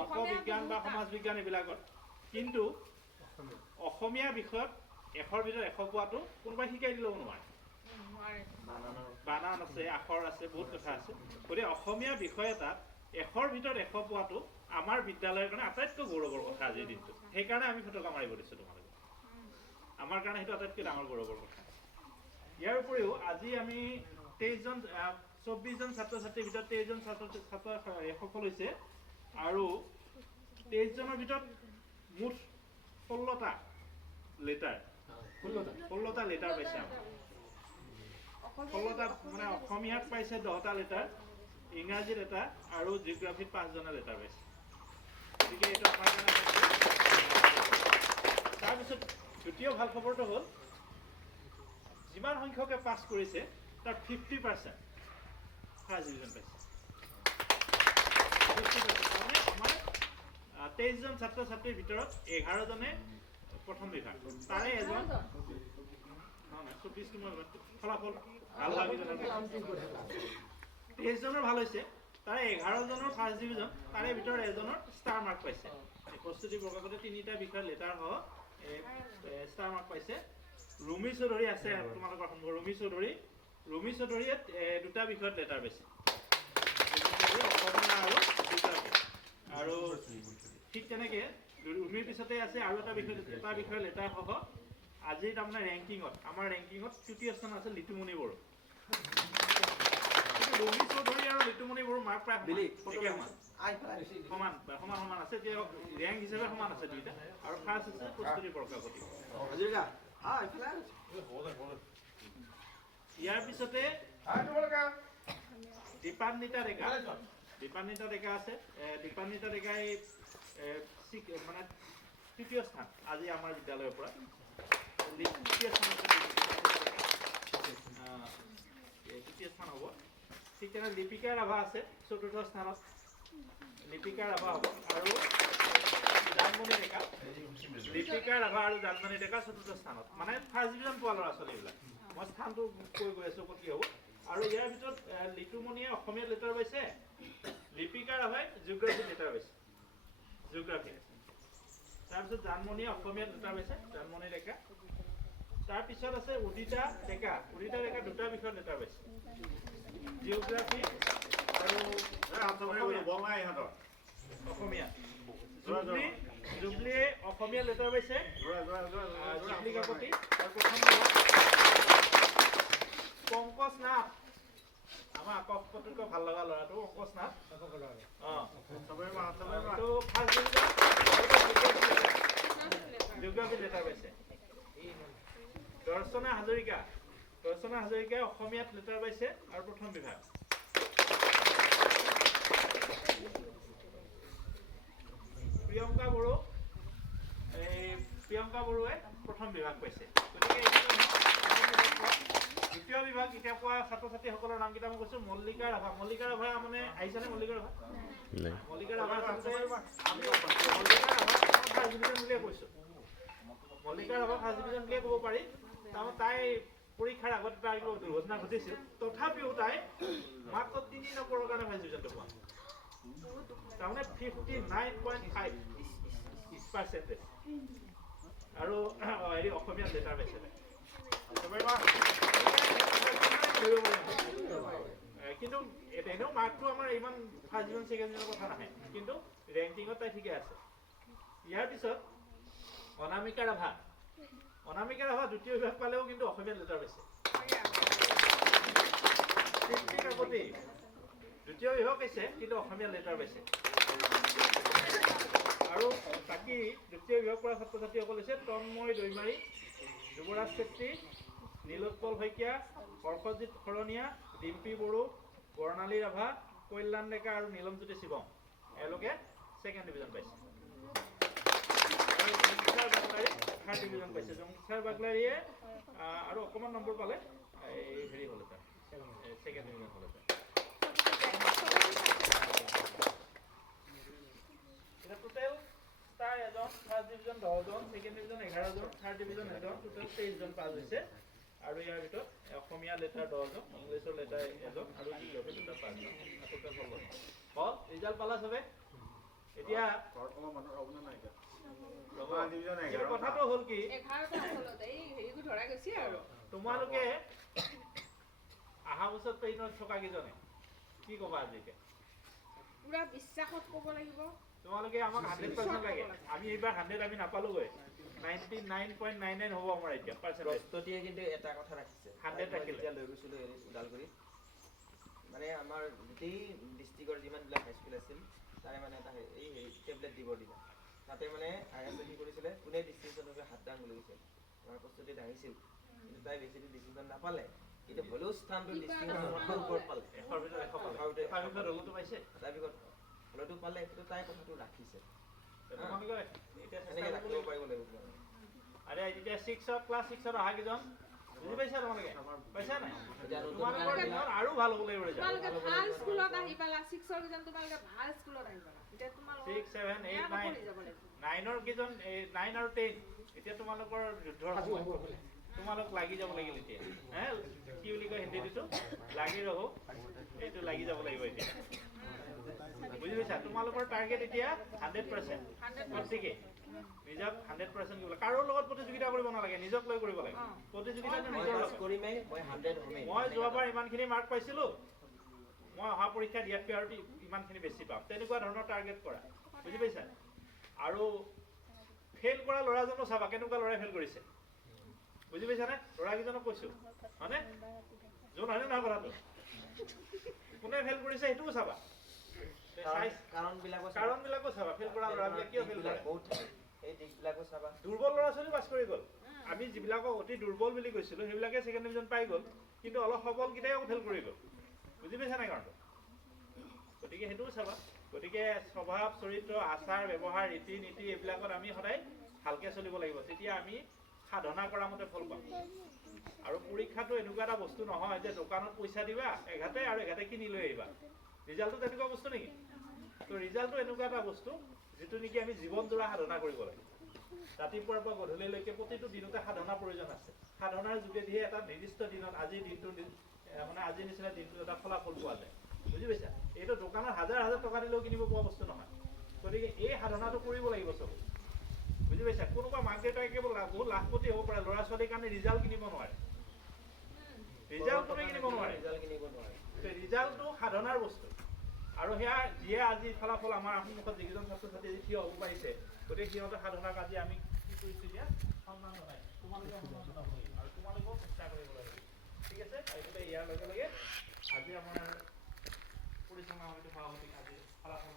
অংকবিজ্ঞান বা সমাজ বিজ্ঞান এইবিলাকত কিন্তু অসমীয়া বিষয়ত 100ৰ ভিতৰত 100 পোৱাটো কোনোবাই শিকাই দিলেও নোৱাৰে বানান আছে আখৰ আছে বহুত কথা আছে গতিকে অসমীয়া বিষয় এটাত 100ৰ ভিতৰত 100 পোৱাটো আমাৰ বিদ্যালয়ৰ কাৰণে আটাইতকৈ গৌৰৱৰ কথা আজিৰ দিনটো সেইকাৰণে আমি ফটকা মাৰিব দিছোঁ তোমালোকক আমাৰ কাৰণে সেইটো আটাইতকৈ ডাঙৰ গৌৰৱৰ কথা ইয়াৰ উপৰিও আজি আমি 24 জন ছাত্ৰ ছাত্ৰীৰ ভিতৰত 23 জন ছাত্ৰ সফল হৈছে আৰু 23 জনৰ ভিতৰত মুঠ 16টা লেটাৰ 16টা লেটাৰ পাইছে আমাৰ 16টা মানে অসমীয়াত পাইছে 10টা লেটাৰ ইংৰাজীত এটা আৰু জিঅ'গ্ৰাফিত 5 জনে লেটাৰ পাইছে গতিকে এইটো আমাৰ কাৰণে তাৰপিছত দ্বিতীয় ভাল খবৰটো হ'ল যিমান সংখ্যকে পাছ কৰিছে তাৰ 50% ফাৰ্ষ্ট ডিভিজন পাইছে মানে আমাৰ 23 জন ছাত্ৰ ছাত্ৰীৰ ভিতৰত 11 জনে প্ৰথম বিভাগ তাৰে এজন ফলাফল ভাল লাগি 23 জনৰ ভাল হৈছে তাৰে 11 জনৰ ফাৰ্ষ্ট ডিভিজন তাৰে ভিতৰত এজনৰ ষ্টাৰ মাৰ্ক পাইছে প্ৰস্তুতি প্ৰকাশতে 3টা বিষয়ত লেটাৰ সহ ষ্টাৰ মাৰ্ক পাইছে ৰুমি চৌধুৰী আছে তোমালোকৰ সন্মুখত ৰুমি চৌধুৰীয়ে 2টা বিষয়ত লেটাৰ পাইছে আৰু ঠিক তেনেকে ৰুমিৰ পিছতে আছে আৰু এটা বিষয় লেটাৰ সহ আজি তাৰমানে ৰেংকিঙত আমাৰ ৰেংকিঙত তৃতীয় স্থান আছে লিটুমণি বড়ো ৰুমি চৌধুৰী আৰু লিটুমণি বড়ো মাৰ্ক প্ৰায় সমান আছে ৰেংক হিচাপে সমান আছে দুইটা আৰু ফাৰ্ষ্ট আছে প্ৰস্তুতি প্ৰকাশতি ইয়াৰ পিছতে দীপান্বিতা ডেকা আছে দীপান্বিতা ডেকাই মানে তৃতীয় স্থান আজি আমাৰ বিদ্যালয়ৰ পৰা তৃতীয় স্থান হ'ব ঠিক তেনে লিপিকা ৰাভা আছে চতুৰ্থ স্থানত লিপিকা ৰাভা হ'ব আৰু জানমণি ডেকা লিপিকা ৰাভা আৰু জানমণি ডেকা চতুৰ্থ স্থানত মানে ফাৰ্ষ্ট ডিভিজন পোৱা ল'ৰা ছোৱালীবিলাক মই স্থানটো কৈ গৈ আছোঁ ক'ত কি হ'ব আৰু ইয়াৰ ভিতৰত লিটুমণিয়ে অসমীয়াত লেটাৰ পাইছে লিপিকা ৰাভাই জিঅ'গ্ৰাফিত লেটাৰ পাইছে জিঅ'গ্ৰাফি তাৰপিছত জানমণিয়ে অসমীয়াত লেটাৰ পাইছে জানমণি ডেকা তাৰপিছত আছে উদিতা ডেকা 2টা বিষয়ত লেটাৰ পাইছে জিঅ'গ্ৰাফি আৰু অসমীয়া জুবলিয়ে অসমীয়া লেটাৰ পাইছে জুবলি কাকতি আৰু প্ৰথম পংকজ নাথ আমাৰ আকাশতকৈ ভাল লগা ল'ৰাটো পংকজ নাথ জিঅ'গ্ৰাফি লেটাৰ পাইছে দৰ্শনা হাজৰিকাই অসমীয়াত লেটাৰ পাইছে আৰু প্ৰথম বিভাগ প্ৰিয়ংকা বড়োৱে প্ৰথম বিভাগ পাইছে গতিকে দ্বিতীয় বিভাগ এতিয়া পোৱা ছাত্ৰ ছাত্ৰীসকলৰ নামকেইটা মই কৈছোঁ মল্লিকা ৰাভা মানে আহিছেনে মল্লিকা ৰাভা ফাৰ্ষ্ট ডিভিজন বুলিয়ে কৈছোঁ মল্লিকা ৰাভা ফাৰ্ষ্ট ডিভিজন বুলিয়ে ক'ব পাৰি তাৰমানে তাই পৰীক্ষাৰ আগত কিবা দুৰ্ঘটনা ঘটিছিল তথাপিও তাই মাত্ৰ 3 নম্বৰৰ কাৰণে ফাৰ্ষ্ট ডিভিজনটো পোৱা তাৰমানে 59.5% আৰু অসমীয়াত লেটাৰ পাইছে কিন্তু এনেও মাৰ্কটো আমাৰ ইমান ফাৰ্ষ্ট ডিভিজন ছেকেণ্ড ডিভিজনৰ কথা নাহে কিন্তু ৰেংকিঙত তাই ঠিকে আছে ইয়াৰ পিছত অনামিকা ৰাভা দ্বিতীয় বিভাগ পালেও কিন্তু অসমীয়াত লেটাৰ পাইছে কাকতি দ্বিতীয় বিভাগ পাইছে কিন্তু অসমীয়াত লেটাৰ পাইছে আৰু বাকী দ্বিতীয় বিভাগ পৰা ছাত্ৰ ছাত্ৰীসকল হৈছে তন্ময় দৈমাৰী যুৱৰাজ চেত্ৰী নীলোৎপল শইকীয়া হৰ্ষজিৎ শৰণীয়া ডিম্পী বড়ো বৰ্ণালী ৰাভা কল্যাণ ডেকা আৰু নীলমজ্যোতি শিৱম এওঁলোকে ছেকেণ্ড ডিভিজন পাইছে আৰু জংচাৰ বাগলাৰী থাৰ্ড ডিভিজন পাইছে জংচাৰ বাগলাৰীয়ে আৰু অকণমান নম্বৰ পালে হেৰি হ'ল তাৰ ছেকেণ্ড ডিভিজন হ'ল এটা টোটেল ষ্টাৰ এজন ফাৰ্ষ্ট ডিভিজন 10 জন ছেকেণ্ড ডিভিজন 11 জন থাৰ্ড ডিভিজন এজন টোটেল 23 জন পাছ হৈছে আৰু ইয়াৰ ভিতৰত অসমীয়া লেটাৰ 10 জন ইংলিছৰ লেটাৰ এজন আৰু জিঅ'গ্ৰাফি লেটাৰ 5 জন টোটেল 16 হ'ল ৰিজাল্ট পালা চবে এতিয়া কথাটো হ'ল কি তোমালোকে অহা বছৰ ট্ৰেইনত থকা কেইজনে কি ক'বা আজি এতিয়া পুৰা বিশ্বাসত ক'ব লাগিব তোমালোকে আমাক 100% লাগে আমি এইবাৰ 100 আমি নাপালোগৈ 99.99 হ'ব আমাৰ এতিয়া প্ৰস্তুতিয়ে কিন্তু এটা কথা ৰাখিছে 100 ৰাখিলে এতিয়া লৈ গৈছিলোঁ ওদালগুৰিত মানে আমাৰ গোটেই ডিষ্ট্ৰিক্টৰ যিমানবিলাক হাইস্কুল আছিল তাৰে মানে এটা এই টেবলেট দিব দিবা তাতে মানে আইএছএ কি কৰিছিলে কোনে ডিষ্টিংশ্যন বাবে হাত দাং বুলি কৈছিল আমাৰ প্ৰস্তুতি দাঙিছিল কিন্তু তাই বেছি ডিষ্টিংশ্যন নাপালে কিন্তু হ'লেও স্থানটো ডিষ্টিংশ্যনৰ ওপৰত পালে 100 ভিতৰত 100 পালে তাৰ ৰঙটো পাইছে তাৰপিছত হ'লেতো পালে কিন্তু তাই কথাটো ৰাখিছে তোমালোকে এতিয়া এনেকৈ ৰাখিব পাৰিব লাগিব আৰে এতিয়া 6 ক্লাছ 6 অহা কেইজন বুজি পাইছা তোমালোকে পাইছা নাই তোমালোকৰ দিনত আৰু ভাল হ'ব লাগিব তোমালোকে ভাল স্কুলত আহি পালা 6 ৰ কেইজন তোমালোকে ভাল স্কুলত আহি পালা এতিয়া তোমালোকে 6 7 8 9 9 ৰ কেইজন 9 আৰু 10 এতিয়া তোমালোকৰ যুদ্ধৰ সময় তোমালোক লাগি যাব লাগিল এতিয়া হে কি বুলি কয় হিন্দীটো লাগি ৰহো এইটো লাগি যাব লাগিব এতিয়া বুজি পাইছা তোমালোকৰ টাৰ্গেট এতিয়া 100% গতিকে নিজক 100% কৰিব কাৰো লগত প্ৰতিযোগিতা কৰিব নালাগে নিজক লৈ কৰিব লাগে প্ৰতিযোগিতা নিজৰ লগত কৰিমেই মই 100 হমেই মই যোৱাবাৰ ইমানখিনি মাৰ্ক পাইছিলো মই অহা পৰীক্ষা দিয়াতকৈ আৰু ইমানখিনি বেছি পাম তেনেকুৱা ধৰণৰ টাৰ্গেট কৰা বুজি পাইছা আৰু ফেইল কৰা ল'ৰাজনো চাবা কেনেকুৱা ল'ৰাই ফেইল কৰিছে বুজি পাইছানে ল'ৰাকেইজনক কৈছোঁ হয়নে যোন হয়নে নহয় কথাটো কোনে ফেইল কৰিছে সেইটোও চাবা কাৰণবিলাকো চাবা ফেইল কৰা ল'ৰাবিলাক কিয় ফেইল কৰে এই দিশবিলাকো চাবা দুৰ্বল ল'ৰা ছোৱালী পাছ কৰি গ'ল আমি যিবিলাকক অতি দুৰ্বল বুলি কৈছিলোঁ সেইবিলাকে ছেকেণ্ড ডিভিজন পাই গ'ল কিন্তু অলপ সবলকেইটাইও ফেইল কৰি গ'ল বুজি পাইছা নাই কাৰণটো গতিকে সেইটোও চাবা গতিকে স্বভাৱ চৰিত্ৰ আচাৰ ব্যৱহাৰ ৰীতি নীতি এইবিলাকত আমি সদায় ভালকৈ চলিব লাগিব তেতিয়া আমি সাধনা কৰা মতে ফল পাম আৰু পৰীক্ষাটো এনেকুৱা এটা বস্তু নহয় যে দোকানত পইচা দিবা এঘাতে আৰু এঘাতে কিনি লৈ আহিবা ৰিজাল্টটো তেনেকুৱা বস্তু নেকি তো ৰিজাল্টটো এনেকুৱা এটা বস্তু যিটো নেকি আমি জীৱন জোৰা সাধনা কৰিব লাগে ৰাতিপুৱাৰ পৰা গধূলিলৈকে প্ৰতিটো দিনতে সাধনাৰ প্ৰয়োজন আছে সাধনাৰ যোগেদিহে এটা নিৰ্দিষ্ট দিনত আজিৰ দিনটো মানে আজিৰ নিচিনা দিনটো এটা ফলাফল পোৱা যায় বুজি পাইছা এইটো দোকানত হাজাৰ হাজাৰ টকা দিলেও কিনিব পোৱা বস্তু নহয় গতিকে এই সাধনাটো কৰিব লাগিব চব বুজি পাইছা কোনোবা মাক দেউতাকে বহুত লাখপতি হ'ব পাৰে ল'ৰা ছোৱালীৰ কাৰণে ৰিজাল্ট কিনিব নোৱাৰে ৰিজাল্ট কোনে কিনিব নোৱাৰে ৰিজাল্টটো সাধনাৰ বস্তু আৰু সেয়া যিয়ে আজি ফলাফল আমাৰ সন্মুখত যিকেইজন ছাত্ৰ ছাত্ৰী আজি থিয় হ'ব পাৰিছে গতিকে সিহঁতৰ সাধনাক আজি আমি কি কৰিছোঁ এতিয়া সন্মান জনাই তোমালোকে সন্মান জনাব লাগিব আৰু তোমালোকেও চেষ্টা কৰিব লাগিব ঠিক আছে গতিকে ইয়াৰ লগে লগে আজি আমাৰ পৰিচালনা সমিতিৰ সভাপতি আজি ফলাফল